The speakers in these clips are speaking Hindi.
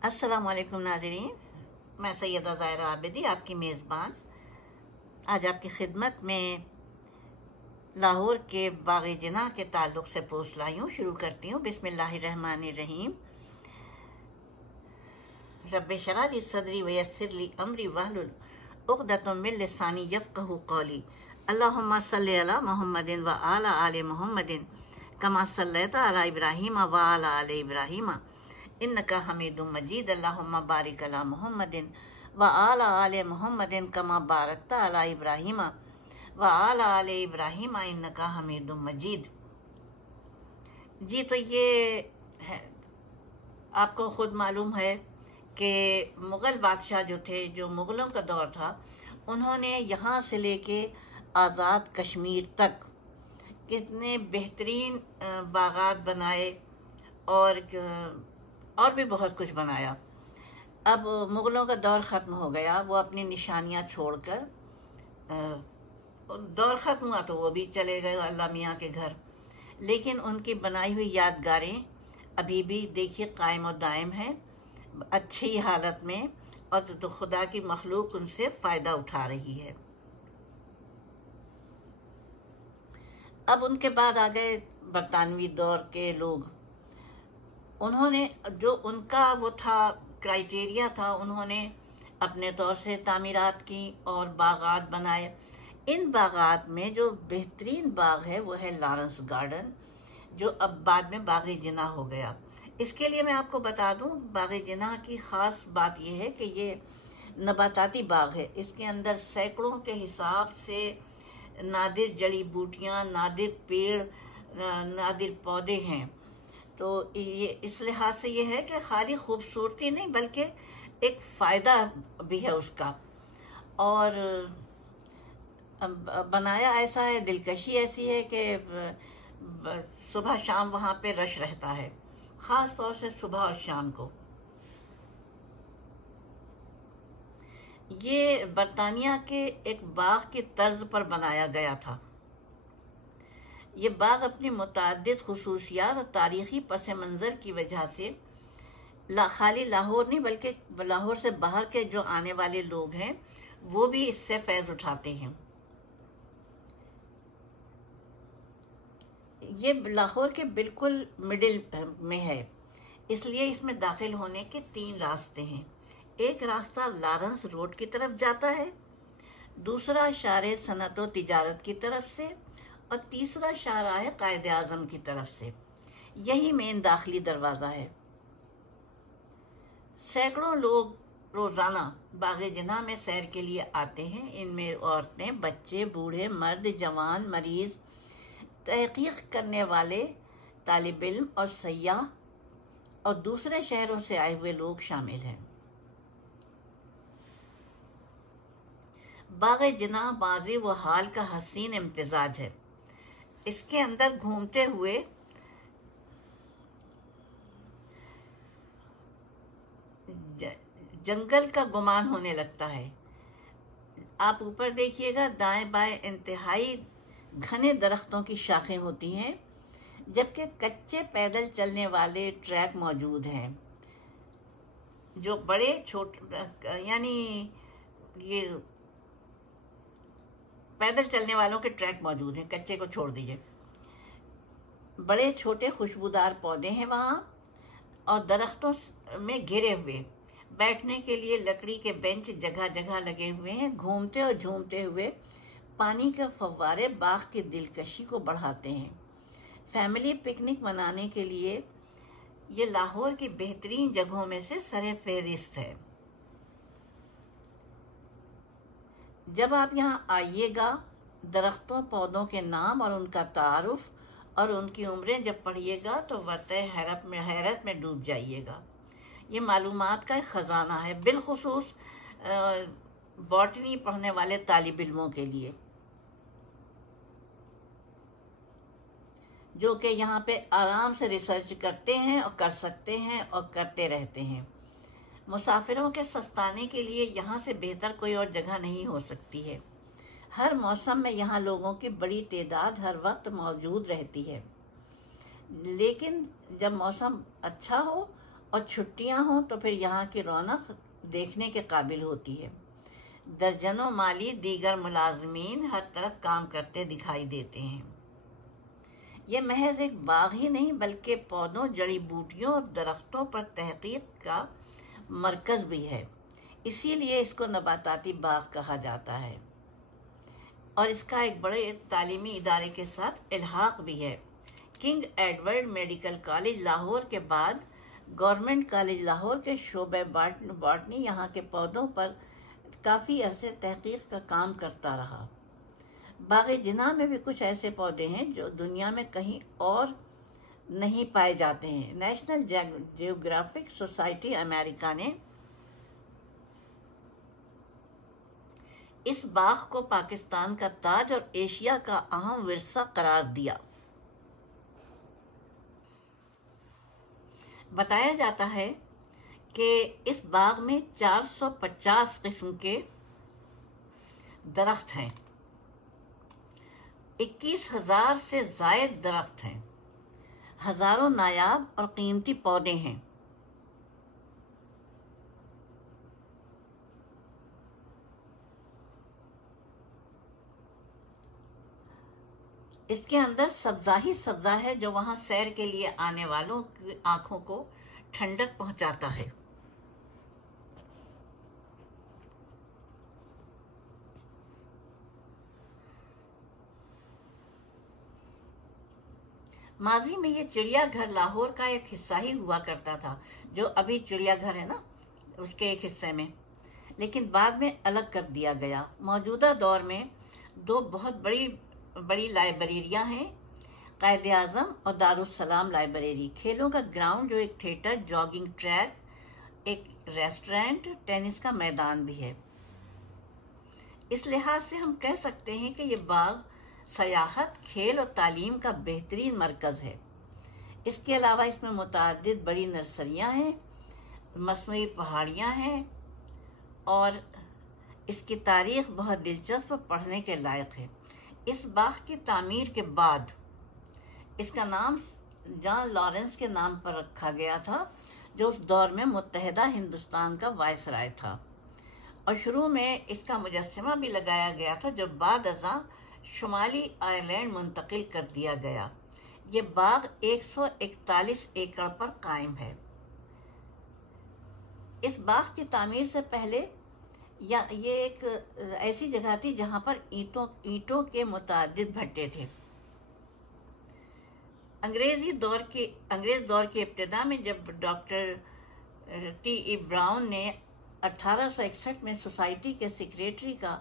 अस्सलाम वालेकुम नाज़रीन, मैं सैयदा ज़ाहिरा आबिदी आपकी मेज़बान आज आपकी खिदमत में लाहौर के बाग़ जिना के ताल्लुक़ से पोस्ट लाई हूँ। शुरू करती हूँ। बिस्मिल्लाहिर्रहमानिर्रहीम। रब्बि शरह ली सदरी वयस्सिर ली अमरी वहलुल उक़दतम मिन लिसानी यफ़क़हू क़ौली। अल्लाहुम्मा सल्लि अला मुहम्मदिन व आला आले मुहम्मदिन कमा सल्लैता अला इब्राहीम व आला आले इब्राहीम इन्नका हमीदुम मजीद। अल्लाहुम्मा बारिक अला मुहम्मदिन व आला आले मुहम्मदिन कमा बारकता अला इब्राहीम व आला आले इब्राहीम इन्नका हमीदुम मजीद। जी, तो ये है, आपको खुद मालूम है कि मुग़ल बादशाह जो थे, जो मुग़लों का दौर था, उन्होंने यहाँ से लेके आज़ाद कश्मीर तक कितने बेहतरीन बागात बनाए और भी बहुत कुछ बनाया। अब मुग़लों का दौर ख़त्म हो गया, वो अपनी निशानियाँ छोड़कर, दौर ख़त्म हुआ तो वो भी चले गए अल्लाह मियाँ के घर, लेकिन उनकी बनाई हुई यादगारें अभी भी देखिए कायम और दायम है, अच्छी हालत में, और तो खुदा की मखलूक उनसे फ़ायदा उठा रही है। अब उनके बाद आ गए बरतानवी दौर के लोग। उन्होंने जो उनका वो था क्राइटेरिया था, उन्होंने अपने तौर से तामीरात की और बागात बनाए। इन बागात में जो बेहतरीन बाग है वो है लॉरेंस गार्डन, जो अब बाद में बाग़ जिना हो गया। इसके लिए मैं आपको बता दूं, बाग़ जिना की ख़ास बात यह है कि ये नबाताती बाग है। इसके अंदर सैकड़ों के हिसाब से नादिर जड़ी बूटियाँ, नादिर पेड़, नादिर पौधे हैं। तो ये इस लिहाज से ये है कि खाली खूबसूरती नहीं बल्कि एक फ़ायदा भी है उसका। और बनाया ऐसा है, दिलकशी ऐसी है कि सुबह शाम वहाँ पे रश रहता है, ख़ास तौर से सुबह और शाम को। ये बरतानिया के एक बाग की तर्ज पर बनाया गया था। ये बाग अपनी मुतअद्दिद खुसूसियात और तारीख़ी पस मंज़र की वजह से खाली लाहौर नहीं बल्कि लाहौर से बाहर के जो आने वाले लोग हैं वो भी इससे फैज़ उठाते हैं। ये लाहौर के बिल्कुल मिडिल में है, इसलिए इसमें दाखिल होने के 3 रास्ते हैं। एक रास्ता लॉरेंस रोड की तरफ जाता है, दूसरा शारे सनत व तिजारत की तरफ से, और तीसरा शारा है कायद आज़म की तरफ से। यही मेन दाखिली दरवाज़ा है। सैकड़ों लोग रोज़ाना बाग़ जिना में सैर के लिए आते हैं। इनमें औरतें, बच्चे, बूढ़े, मर्द, जवान, मरीज़, तहक़ीक़ करने वाले, तालिब इल्म और सयाह और दूसरे शहरों से आए हुए लोग शामिल हैं। बाग़ जिना माज़ी व हाल का हसीन इम्तिज़ाज है। इसके अंदर घूमते हुए जंगल का गुमान होने लगता है। आप ऊपर देखिएगा, दाएं बाएं इंतहाई घने दरख्तों की शाखें होती हैं, जबकि कच्चे पैदल चलने वाले ट्रैक मौजूद हैं। जो बड़े छोटे, यानी ये पैदल चलने वालों के ट्रैक मौजूद हैं, कच्चे को छोड़ दीजिए। बड़े छोटे खुशबूदार पौधे हैं वहाँ, और दरख्तों में घिरे हुए बैठने के लिए लकड़ी के बेंच जगह जगह लगे हुए हैं। घूमते और झूमते हुए पानी के फव्वारे बाग की दिलकशी को बढ़ाते हैं। फैमिली पिकनिक मनाने के लिए ये लाहौर की बेहतरीन जगहों में से सरे फहरिस्त है। जब आप यहाँ आइएगा, दरख्तों पौधों के नाम और उनका तारुफ और उनकी उम्रें जब पढ़िएगा तो वाक़ई हैरत में डूब जाइएगा। ये मालूमात का एक ख़जाना है, बिलखुसूस बॉटनी पढ़ने वाले तालिब इल्मों के लिए, जो कि यहाँ पे आराम से रिसर्च करते हैं और कर सकते हैं और करते रहते हैं। मुसाफिरों के सस्ताने के लिए यहाँ से बेहतर कोई और जगह नहीं हो सकती है। हर मौसम में यहाँ लोगों की बड़ी तादाद हर वक्त मौजूद रहती है, लेकिन जब मौसम अच्छा हो और छुट्टियां हों तो फिर यहाँ की रौनक देखने के काबिल होती है। दर्जनों माली दीगर मुलाजमीन हर तरफ काम करते दिखाई देते हैं। ये महज एक बाग ही नहीं बल्कि पौधों, जड़ी बूटियों और दरख्तों पर तहकीक का मरकज़ भी है। इसीलिए इसको नबाताती बाग कहा जाता है और इसका एक बड़े तालीमी इदारे के साथ इल्हाक भी है। King Edward medical college Lahore के बाद गवर्नमेंट कॉलेज लाहौर के शोबे बॉटनी यहाँ के पौधों पर काफ़ी अरसे तहकीक का काम करता रहा। बाग़ जिन्ना में भी कुछ ऐसे पौधे हैं जो दुनिया में कहीं और नहीं पाए जाते हैं। नेशनल जियोग्राफिक सोसाइटी अमेरिका ने इस बाग को पाकिस्तान का ताज और एशिया का अहम विरसा करार दिया। बताया जाता है कि इस बाग में 450 किस्म के दरख्त हैं, 21,000 से ज़ायद दरख्त हैं, हजारों नायाब और कीमती पौधे हैं। इसके अंदर सब्जा ही सब्जा है जो वहां सैर के लिए आने वालों की आंखों को ठंडक पहुंचाता है। माजी में ये चिड़ियाघर लाहौर का एक हिस्सा ही हुआ करता था, जो अभी चिड़ियाघर है ना, उसके एक हिस्से में, लेकिन बाद में अलग कर दिया गया। मौजूदा दौर में दो बहुत बड़ी लाइब्रेरियां हैं, कायदे आज़म और दारुस्सलाम लाइब्रेरी। खेलों का ग्राउंड जो एक थिएटर, जॉगिंग ट्रैक, एक रेस्टोरेंट, टेनिस का मैदान भी है। इस लिहाज से हम कह सकते हैं कि ये बाग सयाहत, खेल और तालीम का बेहतरीन मरकज़ है। इसके अलावा इसमें मुतअद्दिद बड़ी नर्सरियां हैं, मसनूई पहाड़ियां हैं और इसकी तारीख बहुत दिलचस्प, पढ़ने के लायक है। इस बाग की तामीर के बाद इसका नाम जॉन लॉरेंस के नाम पर रखा गया था, जो उस दौर में मुत्तहिदा हिंदुस्तान का वायसराय था, और शुरू में इसका मुजस्समा भी लगाया गया था, जो बाद अज़ां शुमाली आयरलैंड मुंतकिल कर दिया गया। ये बाग 141 एकड़ पर कायम है। इस बाग की तामीर से पहले या ये एक ऐसी जगह थी जहां पर ईंटों के मुतअद्दिद भट्टे थे। अंग्रेज दौर के इब्तिदा में जब डॉक्टर T.E. ब्राउन ने 1861 में सोसाइटी के सेक्रेटरी का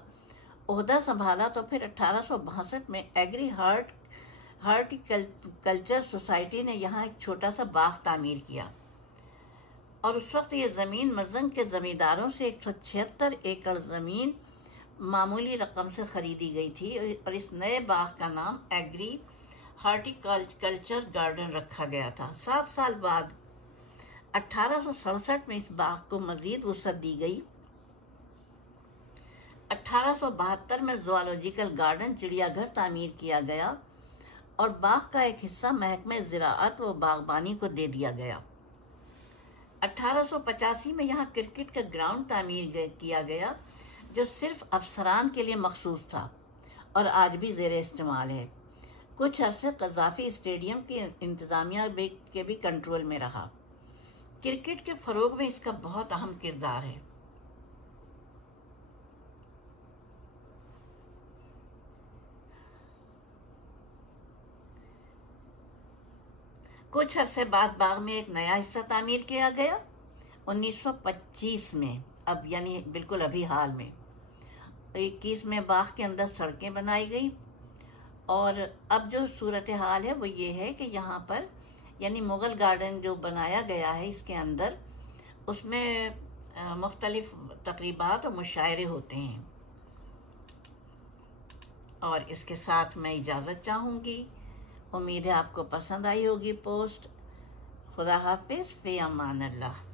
ओहदा संभाला, तो फिर 1862 में एग्री हॉर्टिकल्चर सोसाइटी ने यहाँ एक छोटा सा बाग तामीर किया, और उस वक्त ये ज़मीन मजंग के ज़मींदारों से 176 एकड़ ज़मीन मामूली रकम से ख़रीदी गई थी, और इस नए बाग का नाम एग्री हॉर्टिकल्चर गार्डन रखा गया था। 7 साल बाद 1867 में इस बाग को मज़ीद वुसअत दी गई। 1872 में ज़ूलॉजिकल गार्डन, चिड़ियाघर तामीर किया गया और बाग का एक हिस्सा महकमे ज़राअत व बागबानी को दे दिया गया। 1885 में यहाँ क्रिकेट का ग्राउंड तामीर किया गया, जो सिर्फ अफसरान के लिए मखसूस था और आज भी ज़ेरे इस्तेमाल है। कुछ अरसे कज़ाफ़ी स्टेडियम की इंतज़ामिया के भी कंट्रोल में रहा। क्रिकेट के फ़रोग़ में इसका बहुत अहम किरदार है। कुछ अरसे बाद बाग में एक नया हिस्सा तामीर किया गया 1925 में, अब यानी बिल्कुल अभी हाल में। 21 में बाग के अंदर सड़कें बनाई गई, और अब जो सूरत हाल है वो ये है कि यहाँ पर यानी मुग़ल गार्डन जो बनाया गया है, इसके अंदर उसमें मुख्तलिफ तक़रीबात और मुशायरे होते हैं। और इसके साथ मैं इजाज़त चाहूँगी। उम्मीद है आपको पसंद आई होगी पोस्ट। खुदा हाफिज़, फ़ी अमान अल्लाह।